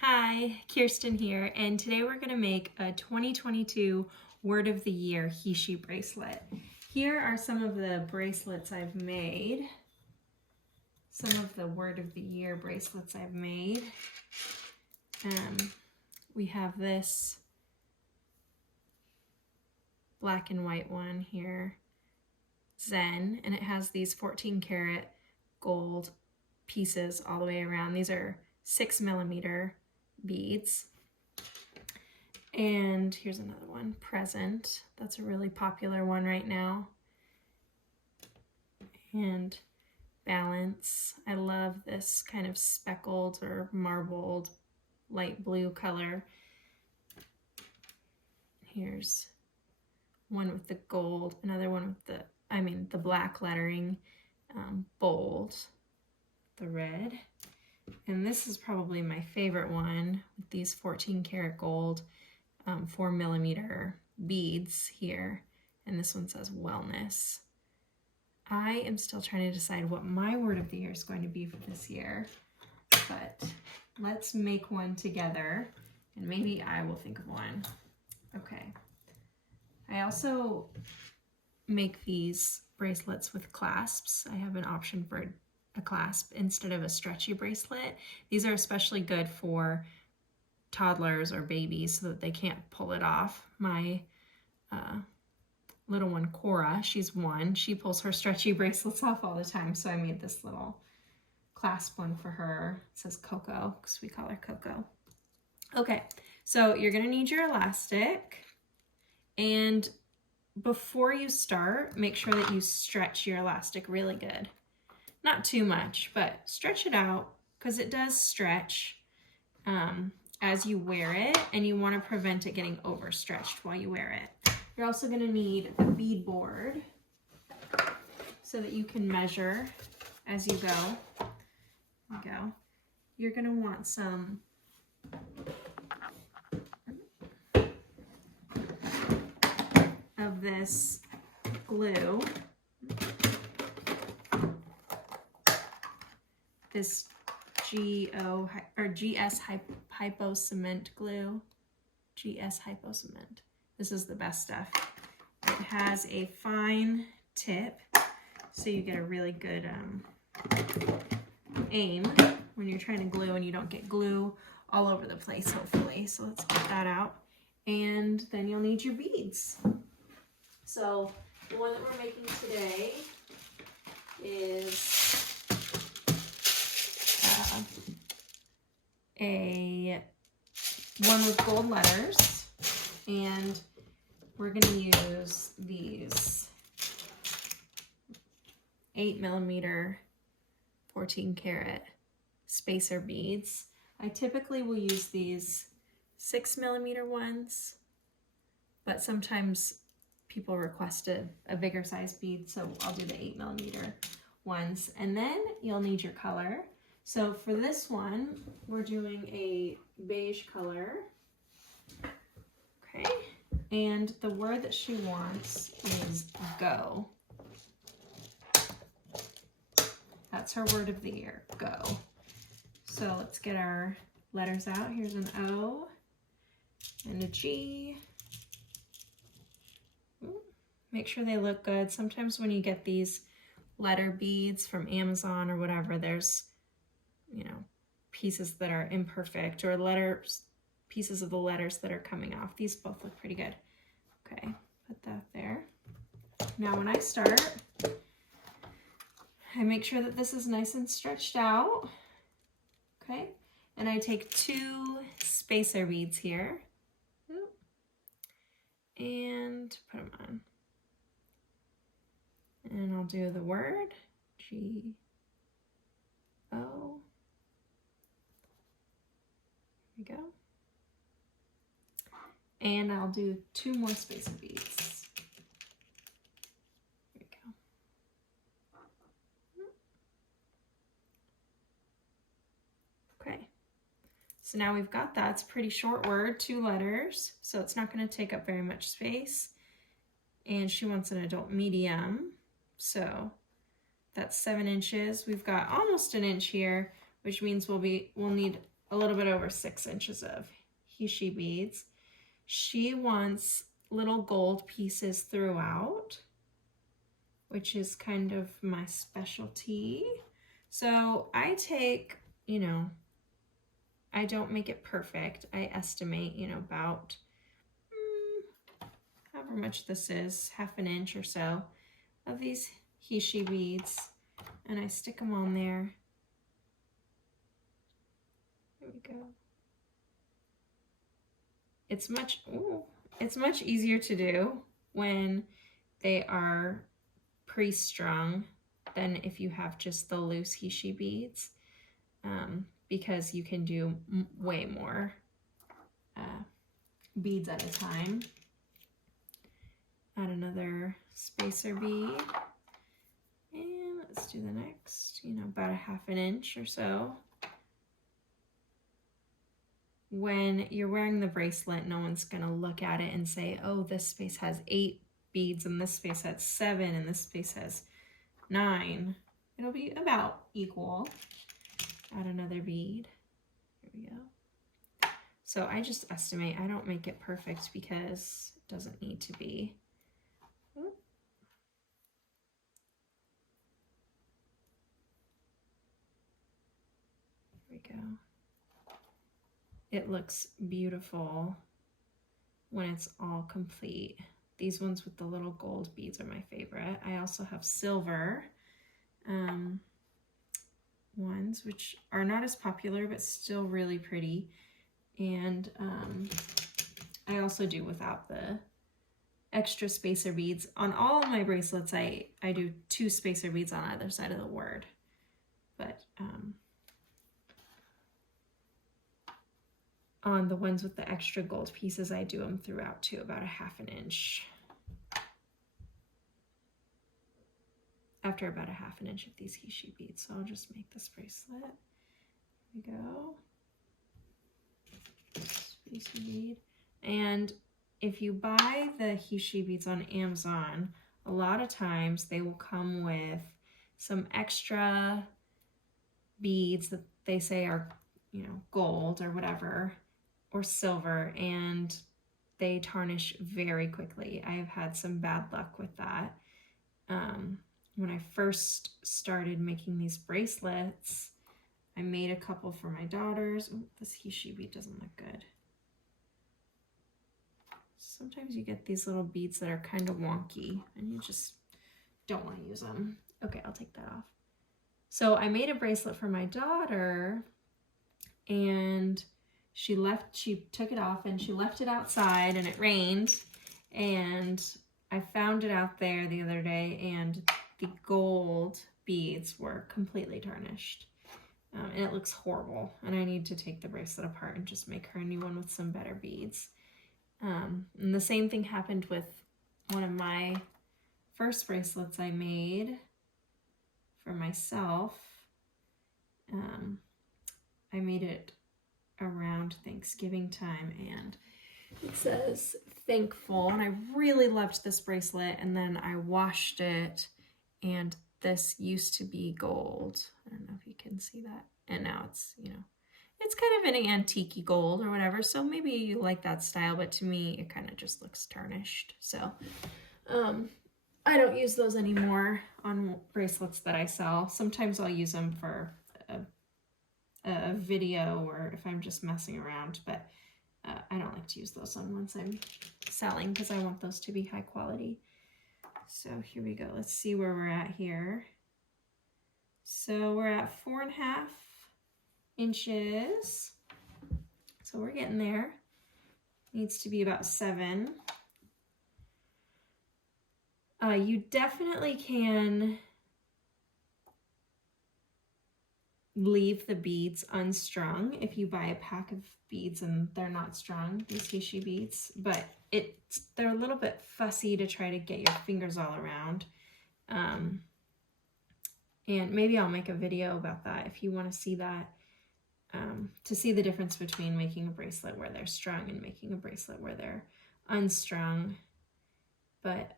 Hi, Kirsten here, and today we're going to make a 2022 Word of the Year Heishi bracelet. Here are some of the bracelets I've made, some of the Word of the Year bracelets I've made. We have this black and white one here, Zen, and it has these 14 karat gold pieces all the way around. These are 6mm beads. And here's another one, Present. That's a really popular one right now. And Balance. I love this kind of speckled or marbled light blue color. Here's one with the gold, another one with the black lettering, bold, the red. And this is probably my favorite one with these 14 karat gold 4mm beads here. And this one says Wellness. I am still trying to decide what my word of the year is going to be for this year, but let's make one together and maybe I will think of one. Okay. I also make these bracelets with clasps. I have an option for a clasp instead of a stretchy bracelet. These are especially good for toddlers or babies so that they can't pull it off. My little one, Cora, she's 1. She pulls her stretchy bracelets off all the time, so I made this little clasp one for her. It says Coco because we call her Coco. Okay, so you're gonna need your elastic, and before you start, make sure that you stretch your elastic really good. Not too much, but stretch it out because it does stretch as you wear it, and you want to prevent it getting overstretched while you wear it. You're also going to need a bead board so that you can measure as you go. There you go. You're going to want some of this glue. This GS Hypo Cement glue. GS Hypo Cement. This is the best stuff. It has a fine tip, so you get a really good aim when you're trying to glue and you don't get glue all over the place, hopefully. So let's get that out. And then you'll need your beads. So the one that we're making today is a one with gold letters, and we're going to use these 8mm 14 karat spacer beads. I typically will use these 6mm ones, but sometimes people requested a bigger size bead, so I'll do the 8mm ones. And then you'll need your color. So for this one, we're doing a beige color. Okay, and the word that she wants is go. That's her word of the year, go. So let's get our letters out. Here's an O and a G. Make sure they look good. Sometimes when you get these letter beads from Amazon or whatever, there's pieces that are imperfect or pieces of the letters that are coming off. These both look pretty good. Okay, put that there. Now when I start, I make sure that this is nice and stretched out. Okay, and I take 2 spacer beads here and put them on. And I'll do the word, G-O. There we go. And I'll do 2 more spacer beads. There we go. Okay. So now we've got that. It's a pretty short word, 2 letters, so it's not going to take up very much space. And she wants an adult medium, so that's 7 inches. We've got almost an inch here, which means we'll need a little bit over 6 inches of Heishi beads. She wants little gold pieces throughout, which is kind of my specialty. So I take, you know, I don't make it perfect. I estimate, you know, about however much this is, ½ inch or so of these Heishi beads, and I stick them on there. There we go. It's much easier to do when they are pre-strung than if you have just the loose Heishi beads, because you can do way more beads at a time. Add another spacer bead, and let's do the next, you know, about ½ inch or so. When you're wearing the bracelet, no one's gonna look at it and say, oh, this space has 8 beads and this space has 7 and this space has 9. It'll be about equal. Add another bead. Here we go. So I just estimate. I don't make it perfect because it doesn't need to be. Here we go. It looks beautiful when it's all complete. These ones with the little gold beads are my favorite. I also have silver ones, which are not as popular, but still really pretty. And I also do without the extra spacer beads. On all of my bracelets, I do 2 spacer beads on either side of the word. But on the ones with the extra gold pieces, I do them throughout too, about ½ inch. After about ½ inch of these Heishi beads. So I'll just make this bracelet. Here we go. Spacer bead. And if you buy the Heishi beads on Amazon, a lot of times they will come with some extra beads that they say are, you know, gold or whatever, or silver, and they tarnish very quickly. I have had some bad luck with that. When I first started making these bracelets, I made a couple for my daughters. Ooh, this Heishi bead doesn't look good. Sometimes you get these little beads that are kind of wonky and you just don't want to use them. Okay, I'll take that off. So I made a bracelet for my daughter, and she took it off and she left it outside, and it rained, and I found it out there the other day, and the gold beads were completely tarnished. And it looks horrible, and I need to take the bracelet apart and just make her a new one with some better beads. And the same thing happened with one of my first bracelets I made for myself. I made it around Thanksgiving time, and it says thankful, and I really loved this bracelet, and then I washed it, and this used to be gold. I don't know if you can see that, and now it's, you know, it's kind of an antique gold or whatever, so maybe you like that style, but to me it kind of just looks tarnished. So I don't use those anymore on bracelets that I sell. Sometimes I'll use them for a video or if I'm just messing around, but I don't like to use those on ones I'm selling because I want those to be high quality. So here we go. Let's see where we're at here. So we're at 4.5 inches. So we're getting there. Needs to be about 7. You definitely can leave the beads unstrung if you buy a pack of beads and they're not strung, these Heishi beads, but they're a little bit fussy to try to get your fingers all around. And maybe I'll make a video about that if you want to see that, to see the difference between making a bracelet where they're strung and making a bracelet where they're unstrung. But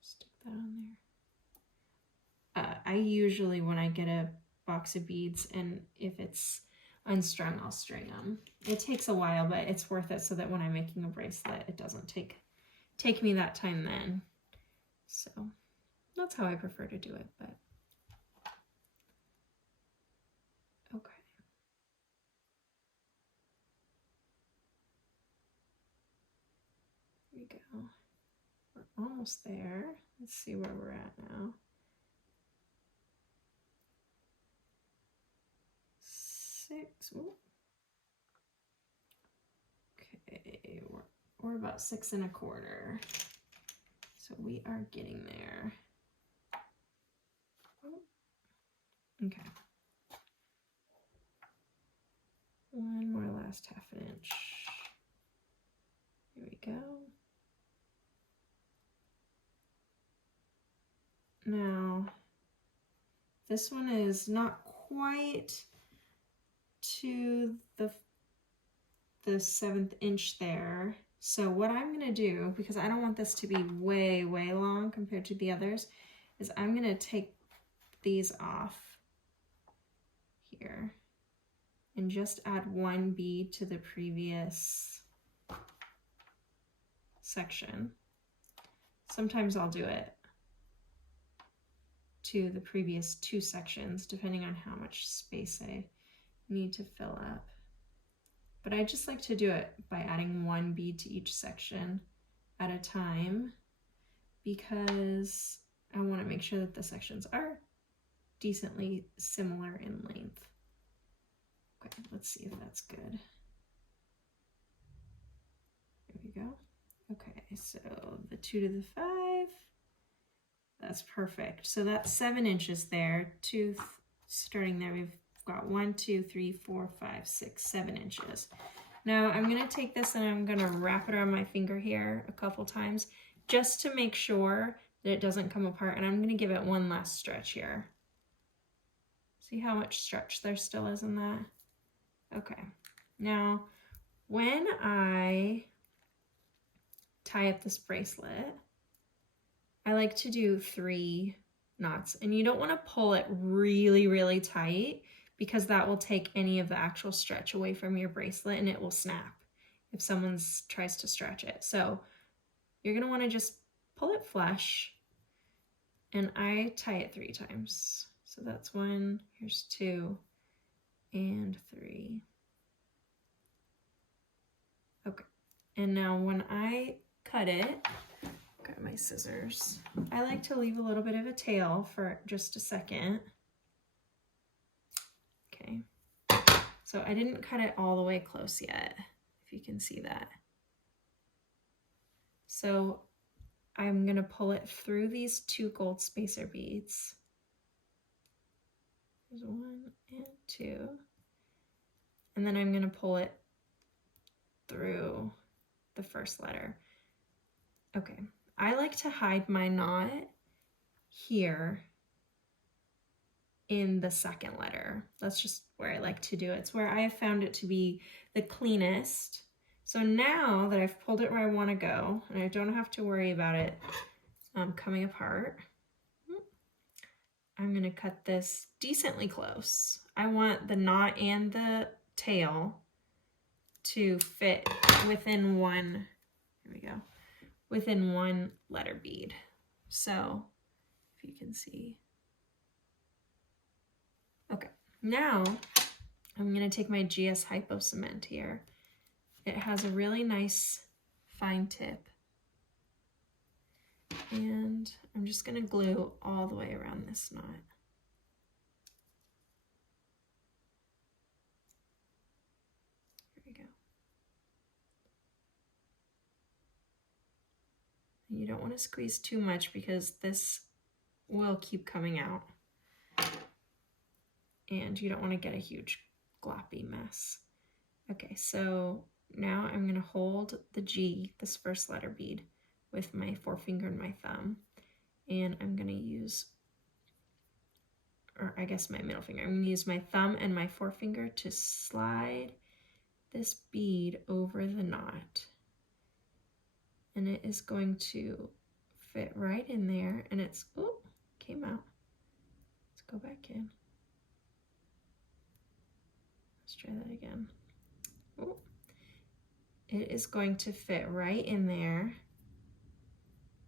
stick that on there. I usually, when I get a box of beads, and if it's unstrung, I'll string them. It takes a while, but it's worth it so that when I'm making a bracelet, it doesn't take me that time then. So that's how I prefer to do it, but okay. Here we go. We're almost there. Let's see where we're at now. 6. Ooh. Okay, we're about 6 1/4. So we are getting there. Okay. One more last 1/2 inch. Here we go. Now, this one is not quite to the 7th inch there. So what I'm gonna do, because I don't want this to be way, way long compared to the others, is I'm gonna take these off here and just add 1 bead to the previous section. Sometimes I'll do it to the previous 2 sections, depending on how much space I need to fill up. But I just like to do it by adding 1 bead to each section at a time, because I want to make sure that the sections are decently similar in length. Okay, let's see if that's good. There we go. Okay, so the 2 to the 5, that's perfect. So that's 7 inches there. Starting there, we've got 1, 2, 3, 4, 5, 6, 7 inches. Now I'm gonna take this and I'm gonna wrap it around my finger here a couple times just to make sure that it doesn't come apart, and I'm gonna give it one last stretch here. See how much stretch there still is in that? Okay, now when I tie up this bracelet, I like to do 3 knots, and you don't want to pull it really, really tight, because that will take any of the actual stretch away from your bracelet and it will snap if someone tries to stretch it. So you're going to want to just pull it flush, and I tie it 3 times. So that's 1, here's 2, and 3. Okay, and now when I cut it, got my scissors, I like to leave a little bit of a tail for just a second. Okay, so I didn't cut it all the way close yet, if you can see that. So I'm gonna pull it through these 2 gold spacer beads. There's 1 and 2. And then I'm gonna pull it through the first letter. Okay, I like to hide my knot here in the second letter. That's just where I like to do it. It's where I have found it to be the cleanest. So now that I've pulled it where I want to go, and I don't have to worry about it coming apart, I'm going to cut this decently close. I want the knot and the tail to fit within one, here we go, within 1 letter bead. So if you can see. Okay, now I'm going to take my GS Hypo cement here. It has a really nice fine tip. And I'm just going to glue all the way around this knot. Here we go. And you don't want to squeeze too much, because this will keep coming out. And you don't want to get a huge gloppy mess. Okay, so now I'm going to hold the G, this first letter bead, with my forefinger and my thumb. And I'm going to use, or I guess my middle finger, I'm going to use my thumb and my forefinger to slide this bead over the knot. And it is going to fit right in there, and it's, oh, came out. Let's go back in. Let's try that again. Oh. It is going to fit right in there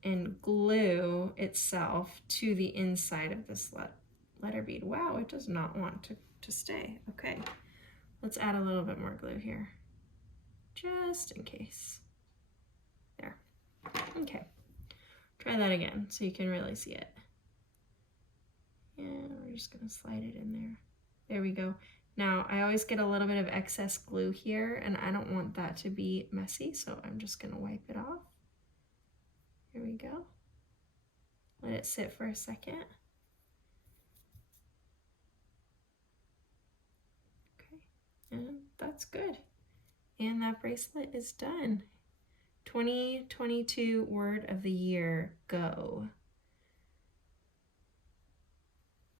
and glue itself to the inside of this letter bead. Wow, it does not want to stay. Okay, let's add a little bit more glue here, just in case. There. Okay, try that again so you can really see it. And we're just gonna slide it in there. There we go. Now, I always get a little bit of excess glue here, and I don't want that to be messy, so I'm just gonna wipe it off. Here we go. Let it sit for a second. Okay, and that's good. And that bracelet is done. 2022 word of the year, go.